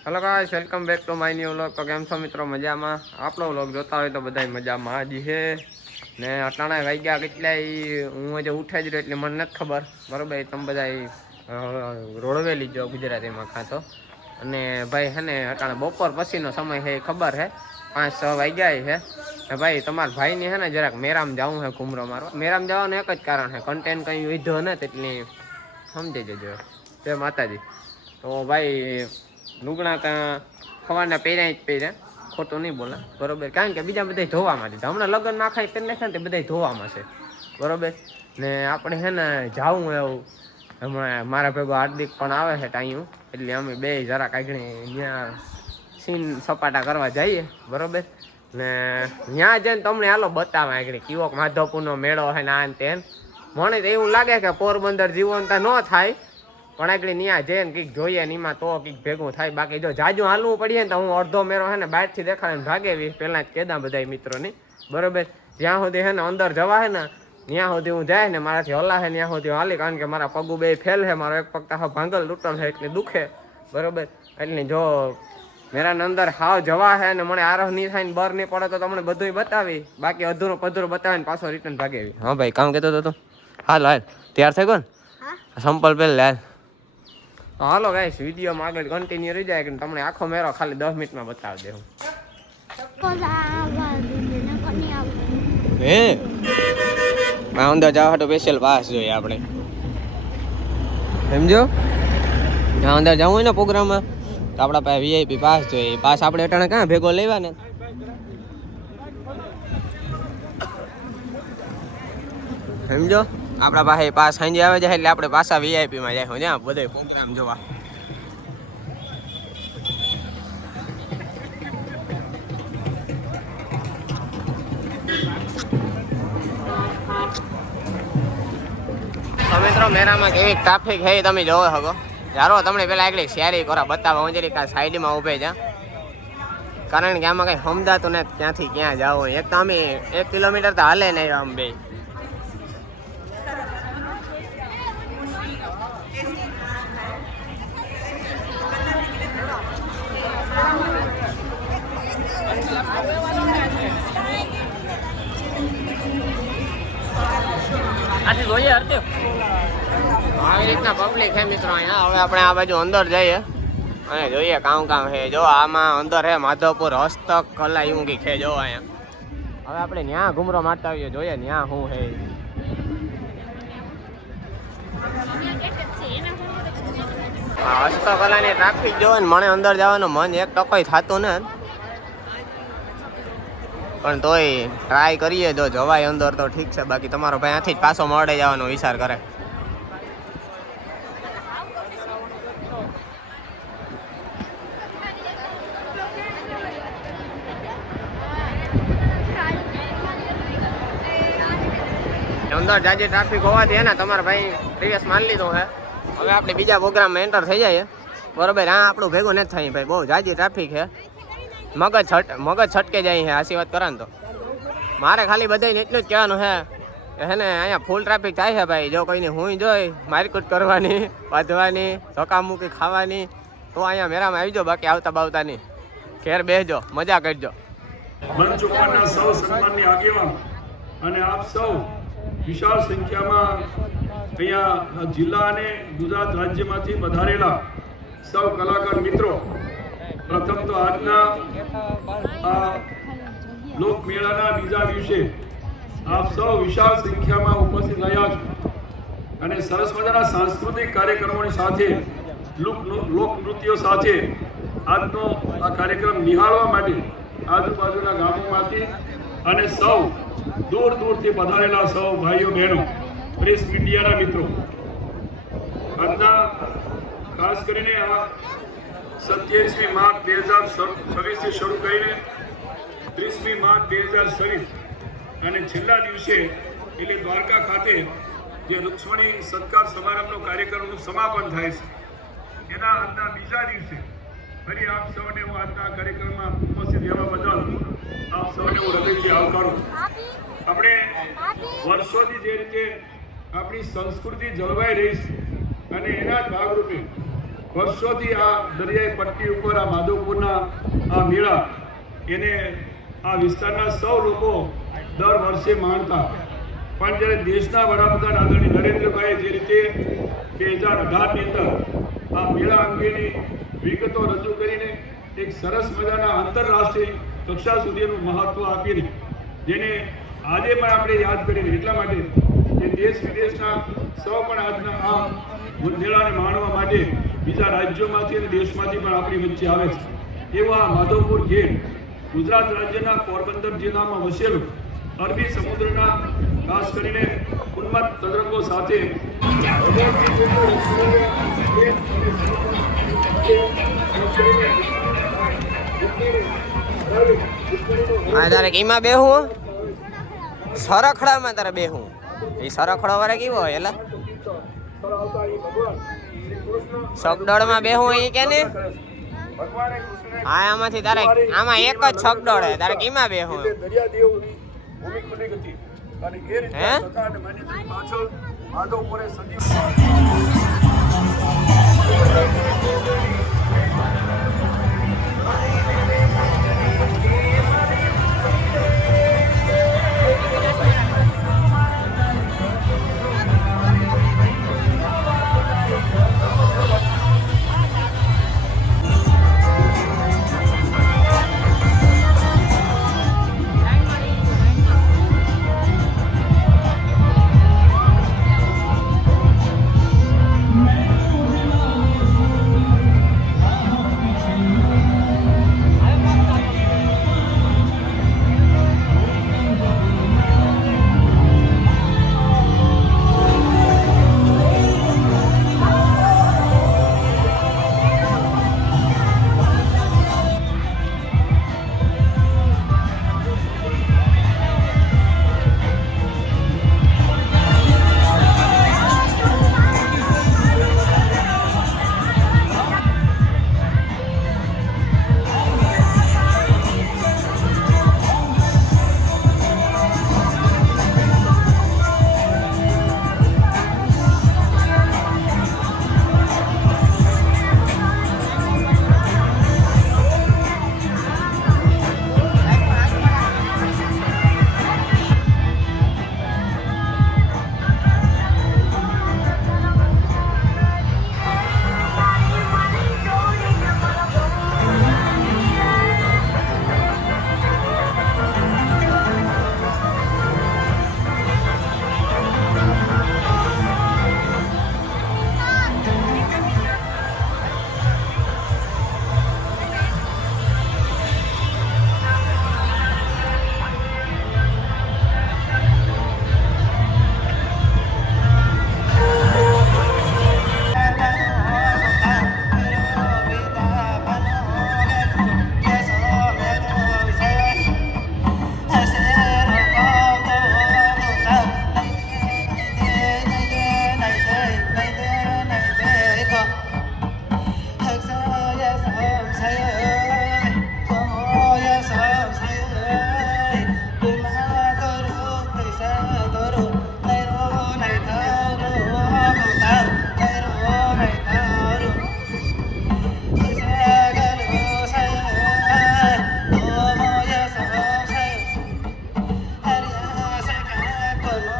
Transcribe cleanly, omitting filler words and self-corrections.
Hello guys, welcome back to my new vlog. તો કેમ છો મિત્રો? મજામાં? આપણો વ્લોગ જોતા હોય તો બધા મજામાં જ છે ને. અટાણા વાગ્યા કેટલાય હું આજે ઉઠે જ રહ્યો એટલે મને નથી ખબર, બરોબર? તમે બધા રોડવેલી જો ગુજરાતીમાં ખાતો. અને ભાઈ હે ને અટાણા બપોર પછીનો સમય છે, ખબર છે 5-6 વાગ્યા છે ભાઈ. તમારા ભાઈની હે ને જરાક મેરામ જવું છે, ઘૂમરો મારવા. મેરામ જવાનું એક જ કારણ છે, કન્ટેન્ટ કંઈ વિધો નથી એટલે સમજી જજો. જય માતાજી. તો ભાઈ લુગણા ત્યાં ખવાના પહેર્યા જ પહેર્યા, ખોટું નહીં બોલે, બરોબર? કારણ કે બીજા બધા ધોવામાં છે. હમણાં લગ્નમાં આખા કરીને છે ને તે બધા ધોવામાં છે, બરોબર? ને આપણે છે ને જાવું એવું હમણાં મારા ભેગો હાર્દિક પણ આવે છે ટાઈમ, એટલે અમે બે જરાક આગળ ત્યાં સીન સપાટા કરવા જઈએ, બરોબર? ને ત્યાં જઈને તમને હાલો બતાવે આગળ કેવોક માધવપુરનો મેળો છે ને આ તે. મને તો એવું લાગે કે પોરબંદર જીવનતા ન થાય, પણ આગળ ત્યાં જઈને કંઈક જોઈએ ને એમાં તો કંઈક ભેગું થાય. બાકી જો જાજુ હાલવું પડીએ ને તો હું અડધો મેરો છે ને બહારથી દેખાડીને ભાગેવી પહેલાં જ કેદા બધા મિત્રોની, બરોબર? જ્યાં સુધી છે ને અંદર જવા છે ને ત્યાં સુધી હું જાય ને મારાથી હલા છે ત્યાં સુધી હાલી, કારણ કે મારા પગું બે ફેલ છે. મારો એક પગ તો ભાંગલ તૂટલ છે એટલે દુખે, બરોબર? એટલે જો મેરાને અંદર હાવ જવા છે ને મને આરહ નહીં થાય ને બર નહીં પડે તો તમને બધું બતાવી, બાકી અધૂરો પધૂરો બતાવીને પાછો રિટર્ન ભાગેવી. હા ભાઈ, કામ કહેતો હતો. હાલ હાલ તૈયાર થઈ ગયો ને? સંપલ પહેલ હાલ. હાલો ગાઈસ, વિડીયોમાં આગળ કન્ટિન્યુ રહી જાય કે તમને આખો મેરો ખાલી 10 મિનિટમાં બતાવી દે હું. હે અંદર જવા તો સ્પેશિયલ પાસ જોઈએ આપણે, સમજો? ત્યાં અંદર જવું હોય ને પ્રોગ્રામમાં તો આપણા પાસે વીઆઈપી પાસ જોઈએ. પાસ આપણે અટાણે ક્યાં ભેગો લેવા ને, સમજો? આપણા પાસે પાસ સાંજે આવે જાય એટલે આપણે પાછા વીઆઈપીમાં જાય જ્યાં બધે પ્રોગ્રામ જોવા. મિત્રો મેરામાં કેવી ટ્રાફિક છે તમે જોવો શકો. યારો તમને પેલા એકલી શેરી કરો બતાવો, હું જરી સાઈડમાં ઊભે જા, કારણ કે આમાં કઈ સમજાતું ને ક્યાંથી ક્યાં જાવ. એક તો અમે 1 કિલોમીટર તો હાલે નહીં આમ બે. આવી રીતના પબ્લિક છે મિત્રો અહીંયા. હવે આપણે આ બાજુ અંદર જઈએ અને જોઈએ કામ છે. જો આમાં અંદર હે માધવપુર હસ્તક કલા એવું કંઈક છે. જો અહીંયા હવે આપણે ત્યાં ઘૂમરો મારતા આવીએ, જોઈએ ત્યાં શું છે. હસ્તકલાની ટ્રાફિક જોવે ને મને અંદર જવાનું મન એક ટકોય થતું ને, પણ તોય ટ્રાય કરીએ. જો જવાય અંદર તો ઠીક છે, બાકી તમારો ભાઈ આથી જ પાછો મળે જવાનો વિચાર કરે. અંદર જાજી ટ્રાફિક હોવાથી ને તમારા ભાઈ પ્રીવિયસ માની લીધો છે. હવે આપણે બીજા પ્રોગ્રામમાં એન્ટર થઈ જાય, બરોબર? હા, આપણું ભેગું નથી થાય ભાઈ, બહુ જાજી ટ્રાફિક છે. મગજ છટકે જાય છે આશી વાત કરે ને તો. મારે ખાલી બધાને એટલું જ કહેવાનું છે કે હે ને અહીંયા ફૂલ ટ્રાફિક થાય છે ભાઈ. જો કોઈને હું જોઈ મારકૂટ કરવાની, બાંધવાની, ધક્કામુક્કી ખાવાની તો અહીંયા મેરામાં આવી જાઓ, બાકી આવતા બાવતા નહીં. ઘેર બેસજો, મજા કરજો. મંચ ઉપરના સૌ સન્માનની આગેવાન અને આપ સૌ વિશાળ સંખ્યામાં અહીંયા જિલ્લા અને ગુજરાત રાજ્યમાંથી પધારેલા સૌ કલાકાર મિત્રો, પ્રથમ તો આજના આ લોકમેળાના બીજા દિવસે આપ સૌ વિશાળ સંખ્યામાં ઉપસ્થિત રહ્યા છો અને સરસ મજાના સાંસ્કૃતિક કાર્યક્રમોની સાથે લોકનૃત્યો સાથે આજનો આ કાર્યક્રમ નિહાળવા માટે આજુબાજુના ગામોમાંથી અને સૌ દૂર દૂરથી પધારેલા સૌ ભાઈઓ બહેનો, પ્રેસ મીડિયાના મિત્રો, આજના ખાસ કરીને આ 27મી માર્ચ 2026થી શરૂ કરીને 30મી માર્ચ 2026 અને છેલ્લા દિવસે એટલે દ્વારકા ખાતે જે રૂક્ષ્મણી સત્કાર સમારંભનો કાર્યક્રમનું સમાપન થાય છે, એના આજના બીજા દિવસે ફરી આપ સૌને હું આજના કાર્યક્રમમાં ઉપસ્થિત રહેવા બદલ આપ સૌને હું હૃદયથી આવકારું. આપણે વર્ષોથી જે રીતે આપણી સંસ્કૃતિ જળવાઈ રહી છે અને એના જ ભાગરૂપે વર્ષોથી આ દરિયાઈ પટ્ટી ઉપર આ માધવપુરના આ મેળા એને આ વિસ્તારના સૌ લોકો દર વર્ષે માણતા. પણ જ્યારે દેશના વડાપ્રધાન આદરણીય નરેન્દ્રભાઈએ જે રીતે 2018ની અંદર આ મેળા અંગેની વિગતો રજૂ કરીને એક સરસ મજાના આંતરરાષ્ટ્રીય કક્ષા સુધીનું મહત્વ આપીને જેને આજે પણ આપણે યાદ કરીને એટલા માટે કે દેશ વિદેશના સૌ પણ આજના આ મેળાને માણવા માટે બીજા રાજ્યોમાંથી અને દેશમાંથી પણ આપણી વચ્ચે આવે છે. એવો આ માધવપુર ગેટ ગુજરાત રાજ્યના પોરબંદર જિલ્લામાં વસેલું અરબી સમુદ્રના ખાસ કરીને ઉન્મત્ત તજરબો સાથે તારે કીમાં બેહું સરખડામાં તારે બેહું એ સરખડો વાળા કેવો હોય એલા સગડોળમાં બેહું એ કે ને હા આમાંથી તારે આમાં એક જ સગડોળ હે તારે કીમાં બેહું દરિયાદેવ ભૂમિ ખુલી હતી અને એ રીતે હે પાછળ માધવપુરે સજીવ